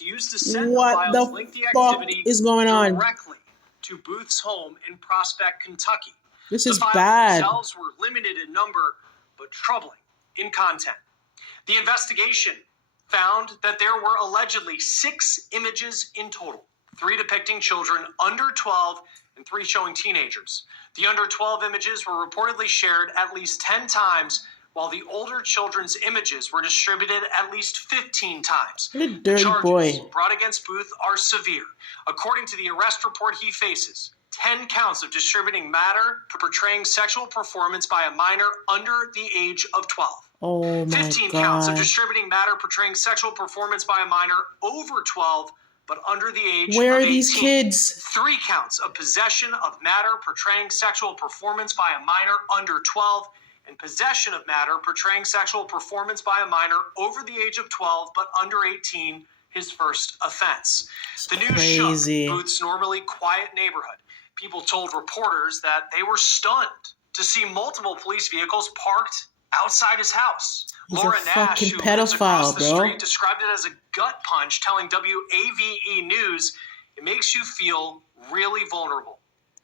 used to send what the files linked the activity is going on directly to Booth's home in Prospect, Kentucky. This is the files bad themselves were limited in number, but troubling in content. The investigation found that there were allegedly 6 images in total, 3 depicting children under 12 and 3 showing teenagers. The under 12 images were reportedly shared at least 10 times, while the older children's images were distributed at least 15 times. What a The dirty charges boy. brought against Booth are severe. According to the arrest report, he faces 10 counts of distributing matter portraying sexual performance by a minor under the age of 12. Oh my 15 counts of God. distributing matter portraying sexual performance by a minor over 12, but under the age Where of are 18. these kids? 3 counts of possession of matter portraying sexual performance by a minor under 12, and possession of matter portraying sexual performance by a minor over the age of 12, but under 18, his first offense. It's The news crazy. shook Booth's normally quiet neighborhood. People told reporters that they were stunned to see multiple police vehicles parked outside his house. He's Laura a Nash, fucking who lives across pedophile, the bro. street, described it as a gut punch, telling WAVE News, "It makes you feel really vulnerable.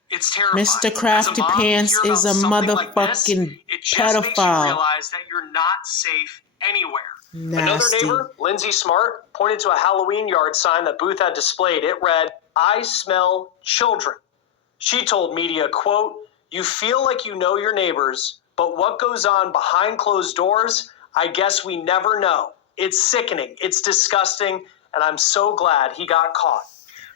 It's terrifying. Mr. Crafty As a mom, Pants you hear is a about something like this, motherfucking it just makes you pedophile. realize that you're not safe anywhere." Another Nasty. neighbor, Lindsay Smart, pointed to a Halloween yard sign that Booth had displayed. It read, "I smell children." She told media, quote, "You feel like you know your neighbors, but what goes on behind closed doors, I guess we never know. It's sickening, it's disgusting, and I'm so glad he got caught."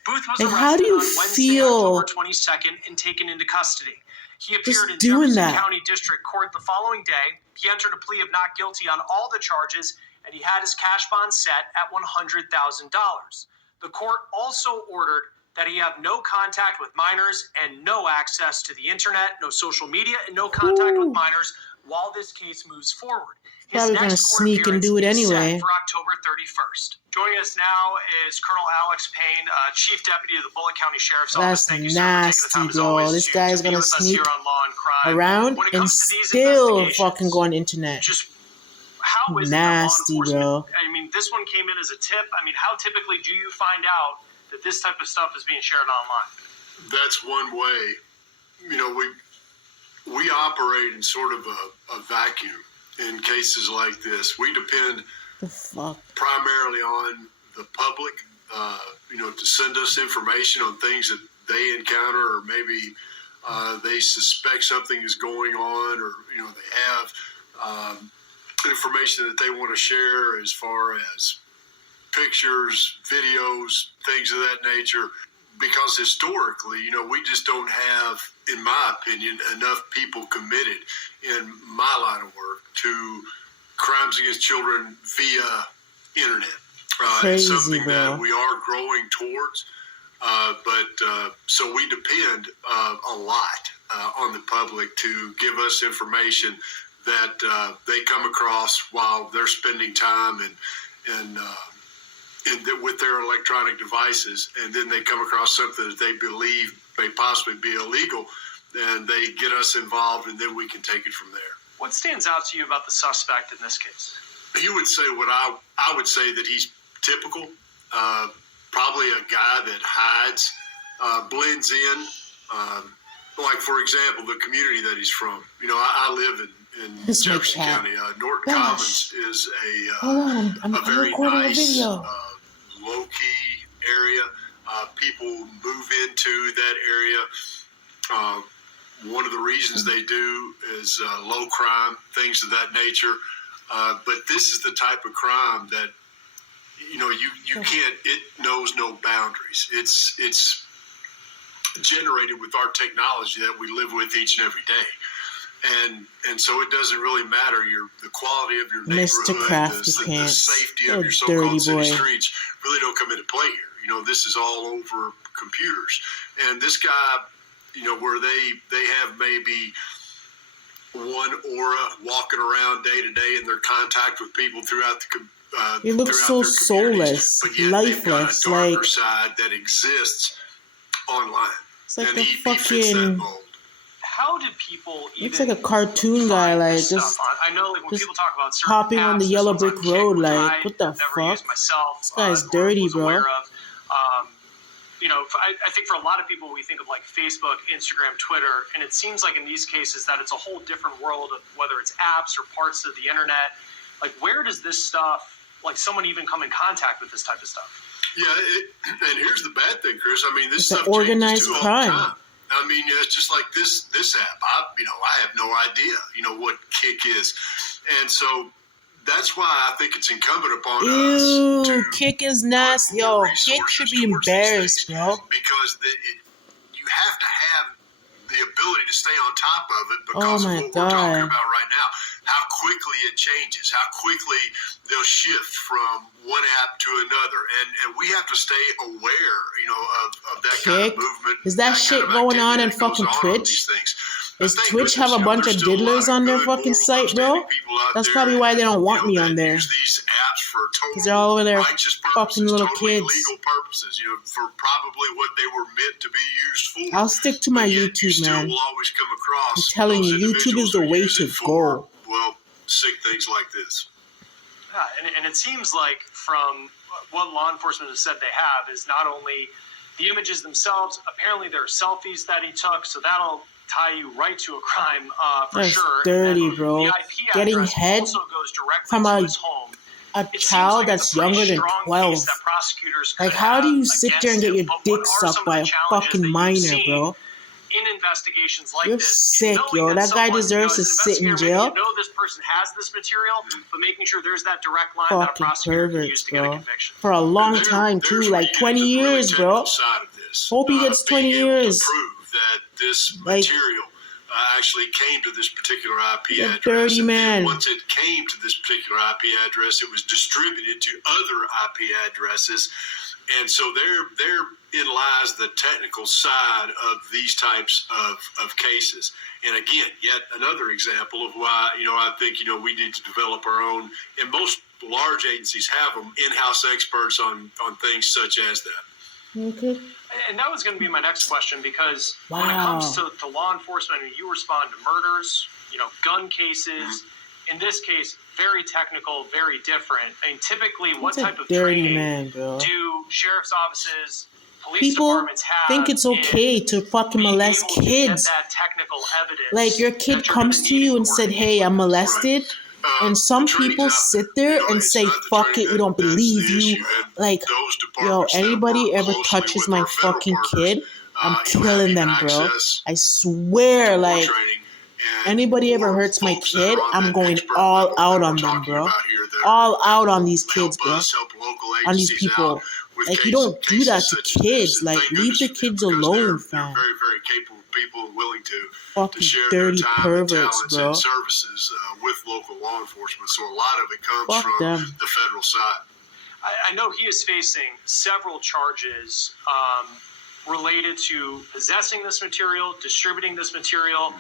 Booth was And arrested how do you on Wednesday, feel October 22nd, and taken into custody. He appeared in doing Jefferson that? County District Court the following day. He entered a plea of not guilty on all the charges, and he had his cash bond set at $100,000. The court also ordered that he have no contact with minors and no access to the internet, no social media, and no contact with minors while this case moves forward. His Probably gonna next court sneak and appearance do it is set anyway. for October 31st. Joining us now is Colonel Alex Payne, Chief Deputy of the Bullitt County Sheriff's Office. That's Thank you, sir, for taking the nasty, time, as bro. always, This to guy is be gonna with us sneak here on Law and Crime. around When it and comes to these still investigations, fucking go on the internet. just how is Nasty, it that law enforcement? bro. I mean, this one came in as a tip. I mean, how typically do you find out that this type of stuff is being shared online? That's one way. You know, we operate in sort of a vacuum in cases like this. We depend The fuck? primarily on the public, you know, to send us information on things that they encounter, or maybe they suspect something is going on, or, you know, they have information that they want to share as far as pictures, videos, things of that nature. Because historically, you know, we just don't have, in my opinion, enough people committed in my line of work to crimes against children via internet. Crazy, it's something bro. that we are growing towards, but so we depend a lot on the public to give us information that they come across while they're spending time and with their electronic devices, and then they come across something that they believe may possibly be illegal, and they get us involved, and then we can take it from there. What stands out to you about the suspect in this case? You would say what I would say that he's typical, probably a guy that hides, blends in. Like, for example, the community that he's from. You know, I live in This Jefferson makes County. Norton Gosh. Commons is Hold on, I'm a very recording a nice, video. low-key area. People move into that area. One of the reasons they do is low crime, things of that nature. But this is the type of crime that, you know, you can't, it knows no boundaries. It's generated with our technology that we live with each and every day. And so it doesn't really matter the quality of your Mr. neighborhood, Crafty the Pants. safety Oh, of your dirty so-called city boy. streets really don't come into play here. You know, this is all over computers. And this guy, you know, where they have maybe one aura walking around day to day in their contact with people throughout the He looks throughout so their communities, soulless, but yet lifeless, they've got a darker like side that exists online. it's like And the he fits that fucking mold. how do people even Looks like a cartoon guy, find like this just stuff? I know, like when just people talk about certain hopping on the apps, this yellow one's on brick Kick, road. which Like, I what the have never fuck? used myself, This guy's or dirty, was bro. aware of. You know, I think for a lot of people, we think of like Facebook, Instagram, Twitter, and it seems like in these cases that it's a whole different world of whether it's apps or parts of the internet. Like, where does this stuff, like someone even come in contact with this type of stuff? Yeah, and here's the bad thing, Chris. I mean, this It's an stuff organized changes too crime. all the time. I mean, it's just like this app. I have no idea, what Kick is, and so that's why I think it's incumbent upon us Ew, to Kick is put nasty. more Yo, Kick should resources be towards these embarrassed, things, bro. because you have to have the ability to stay on top of it Oh because my of what we're talking God. about right now. How quickly it changes, how quickly they'll shift from one app to another, and we have to stay aware, of that kind of Kick? movement. Is that shit kind of going on activity in that goes fucking on Twitch? these things. Does Thank Twitch goodness, have a bunch there's of still a lot diddlers on their good, fucking moral, site, bro? upstanding people out That's there, probably why they don't want me that on there. use these apps for total Because they're all over there righteous fucking purposes, little totally kids. legal purposes, for probably what they were meant to be used for. I'll stick to my But yet you YouTube, still man. will always come across I'm telling those you, YouTube is individuals the who way use to it for, go. well, sick things like this. Yeah, and it seems like from what law enforcement has said they have is not only the images themselves, apparently there are selfies that he took, so that'll tie you right to a crime for That's sure. dirty, And then bro. the IP Getting address head also goes directly from to a his home. It child seems like that's it's a pretty younger than strong 12. case that prosecutors Like, could how do have you sit there and against get him, your but dick what are sucked some by of a the challenges fucking that you've minor, seen bro? in investigations like You're this? Is sick, knowing yo. That guy someone, deserves to as an sit in investigator, jail. maybe you know this person has this material, but making sure there's that direct line that a Fucking prosecutor can perverts, use to get a bro. conviction. For a long There- time, too. there's where Like, you get 20 the really years, bro. technical side of this. Hope he gets 20 being able to years. prove that this Like, material actually came to this particular IP he's a address. dirty And man. then once it came to this particular IP address, it was distributed to other IP addresses. And so therein lies the technical side of these types of cases. And again, yet another example of why, I think, we need to develop our own, and most large agencies have them, in-house experts on things such as that. Okay. And that was going to be my next question, because when it Wow. comes to law enforcement, I mean, you respond to murders, gun cases. In this case, very technical, very different. I mean, typically, what He's a type of dirty training man, bro. do sheriff's offices, police People departments have think it's okay to fucking being molest able to get kids. that technical evidence Like, your that kid you're comes gonna to need you in and court said, in hey, these I'm cases? molested. And some The training's people out sit there. there and It's say, not the fuck training it, we don't that's believe the you. issue. And Like, those yo, departments that anybody work ever closely touches with my our federal fucking partners, kid, I'm have killing even them, bro. access I swear, to more like, training. And anybody ever more hurts my folks that kid, are on I'm that going expert all level that out we're on them, talking bro. about here that All out on will these kids, help bro. us, help local On these agencies people. out with Like, you cases- don't do that cases to such as kids. this. And Like, thank leave the goodness kids because alone, they're fam. very, very capable people willing to Fucking share dirty their time perverts, and talents bro. and services with local law enforcement. So a lot of it comes Fuck from them. the federal side. I know he is facing several charges related to possessing this material, distributing this material.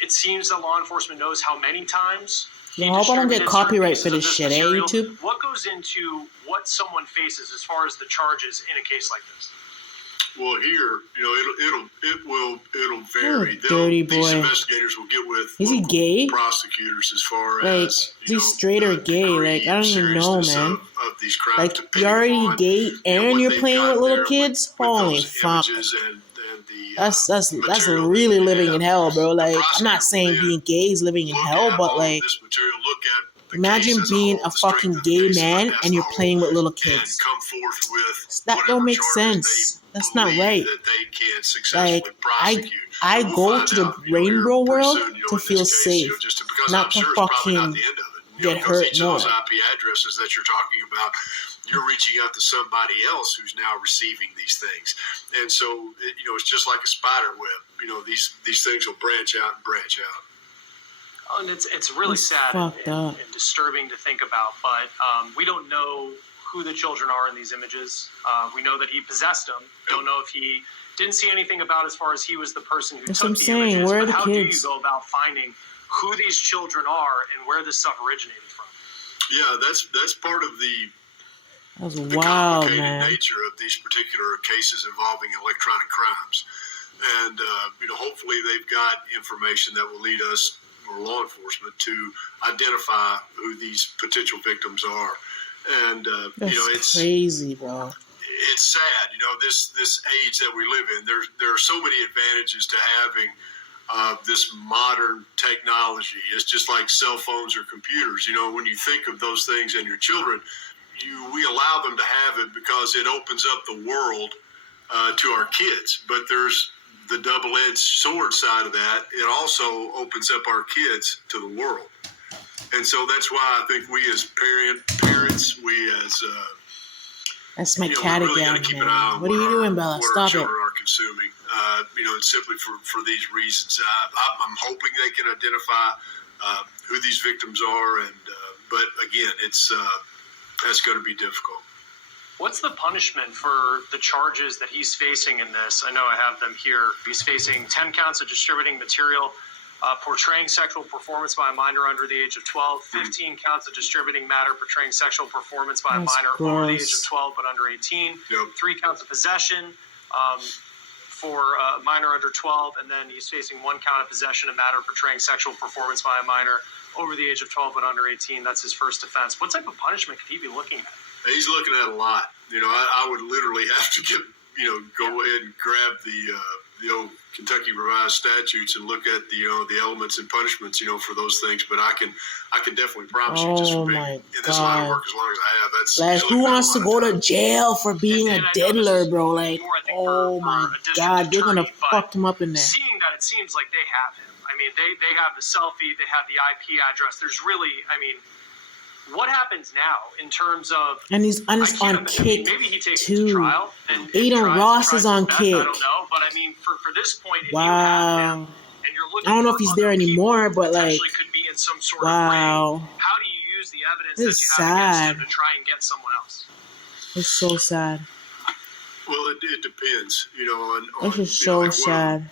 It seems that law enforcement knows how many times he Yo, I hope I don't get distributed copyright certain for pieces this of shit, eh, material. YouTube? What goes into what someone faces as far as the charges in a case like this? Well, here, it'll vary. Dirty These boy. investigators will get with Is he local gay? prosecutors as far Like, as is he straight or the gay? degree Like, I don't and even know, seriousness man. Of these crimes, Like, depending you're already on, gay and what you're they've playing got with little there kids? with Holy those fuck. images and the That's material that really they living have. in hell, bro. Like, I'm prosecutor not saying will being gay is living in look hell, at but all like, this material, look at the imagine case as being whole, a the strength fucking of the gay case man as and you're a playing with little and kids. come forth with That whatever don't make charges sense. they That's not believe right. that they can successfully Like, prosecute. I We'll go find to the out, here rainbow pretty world soon, to in this feel case, safe, just because not I'm to sure it's probably not fucking the end of it. get Because hurt each of those more. IP addresses that you're talking about, you're reaching out to somebody else who's now receiving these things, and so it's just like a spider web. These things will branch out and branch out. Oh, and it's really It's sad fucked and up. disturbing to think about, but we don't know who the children are in these images. We know that he possessed them. Don't know if he didn't see anything about as far as he was the person who That's took what I'm the saying. images. Where are but the how kids? do you go about finding who these children are and where this stuff originated from? Yeah, that's part of the That was the wild, complicated man. nature of these particular cases involving electronic crimes. and hopefully they've got information that will lead us or law enforcement to identify who these potential victims are. And That's it's crazy, bro. it's sad, this age that we live in. There are so many advantages to having this modern technology. It's just like cell phones or computers. When you think of those things and your children, we allow them to have it because it opens up the world to our kids. But there's the double-edged sword side of that. It also opens up our kids to the world. And so that's why I think we as parents, we as That's my we cat really again, got to keep an man. eye on What are you doing, Bella? what Stop our it. children are consuming. It's simply for these reasons. I'm hoping they can identify who these victims are, but again, that's going to be difficult. What's the punishment for the charges that he's facing in this? I know I have them here. He's facing 10 counts of distributing material portraying sexual performance by a minor under the age of 12, 15 counts of distributing matter portraying sexual performance by a That's minor over the age gross. of 12 but under 18, Yep. 3 counts of possession for a minor under 12, and then he's facing 1 count of possession of matter portraying sexual performance by a minor over the age of 12 but under 18. That's his first offense. What type of punishment could he be looking at? He's looking at a lot. I would literally have to go ahead and grab the old Kentucky Revised Statutes and look at the elements and punishments, for those things. But I can definitely promise you, just Oh for being my in this line of God. work as long as I have, that's Like, he's who looking at a wants to lot go of to time. jail for being a And I know this diddler, is bro? Like, more, I think, oh for my a district God, they're gonna attorney, but fuck him up in there. Seeing that it seems like they have him. I mean, they have the selfie, they have the IP address. There's really, what happens now in terms of? And he's on kick maybe he takes it to too. trial. And Aiden Ross tries is on his best. kick. I don't know, but for this point, if you have him Wow. and you're looking I don't know for if he's other there people anymore, who but like, potentially could be in some sort of wow. ring, how do you use the evidence This that is you have against sad. him to try and get someone else? It's so sad. Well, it depends, on This is so like sad.